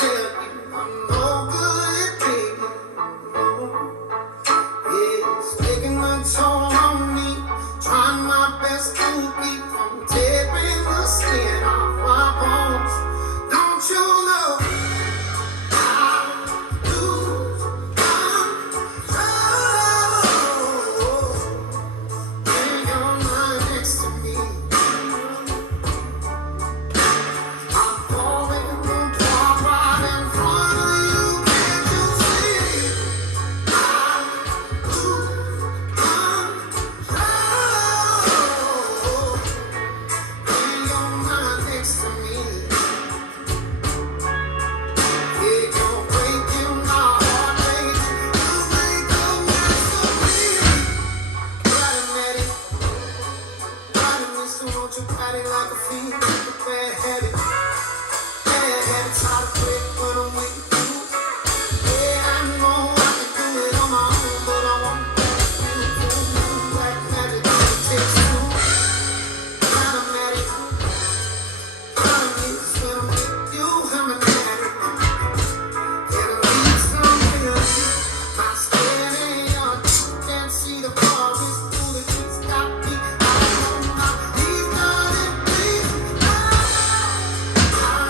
tell you I'm no good at being alone. Yeah, it's taking a toll on me, trying my best to keep from tearing the skin off my bones. Don't you know I lose control when you're not next to me? I'm falling apart right in front of you. Can't you see? I lose control when you're not next to me. Yeah, you're breaking my heart, baby. You make a mess of me. Automatic, so won't you body like a fiend with a bad habit? Bad habits hard to quit, but I'm with you. Yeah, I know I can do it on my own, but I won't let you do like magic. It takes two. Automatic, automatic, when I'm with you, I'm an addict. And I need some reality. I'm staring at you, can't see the forest through the trees. Got me, I don't know. He's done it, please. I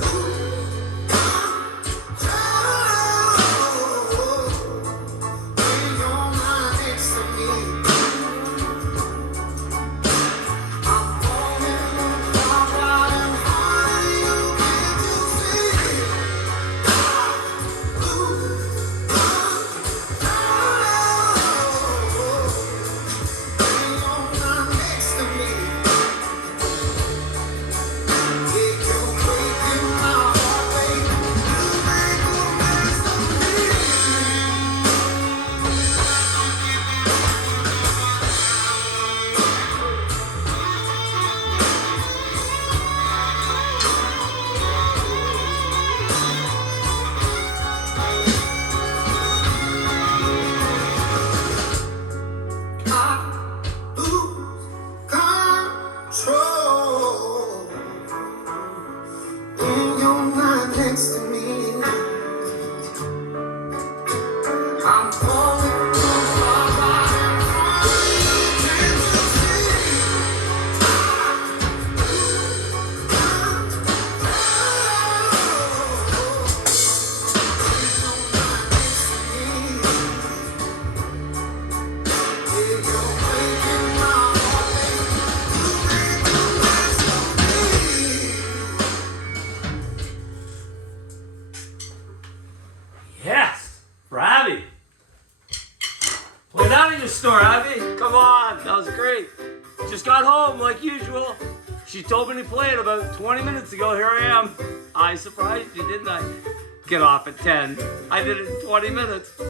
lose control when you're not next to me. I'm falling apart right in front of you. Can't you see? I lose control when you're not next to me. Yeah, you're breaking my heart, baby. You make a mess of me. I lose control when you're not next to me. I'm falling apart right in front of you. Can't you see? I lose control when you're not next to me. Yeah, you're breaking my heart, baby. You make a mess of me. Yes, for Abby. Play that in your store, Abby. Come on, that was great. Just got home like usual. She told me to play it about 20 minutes ago. Here I am. I surprised you, didn't I? Get off at 10. I did it in 20 minutes.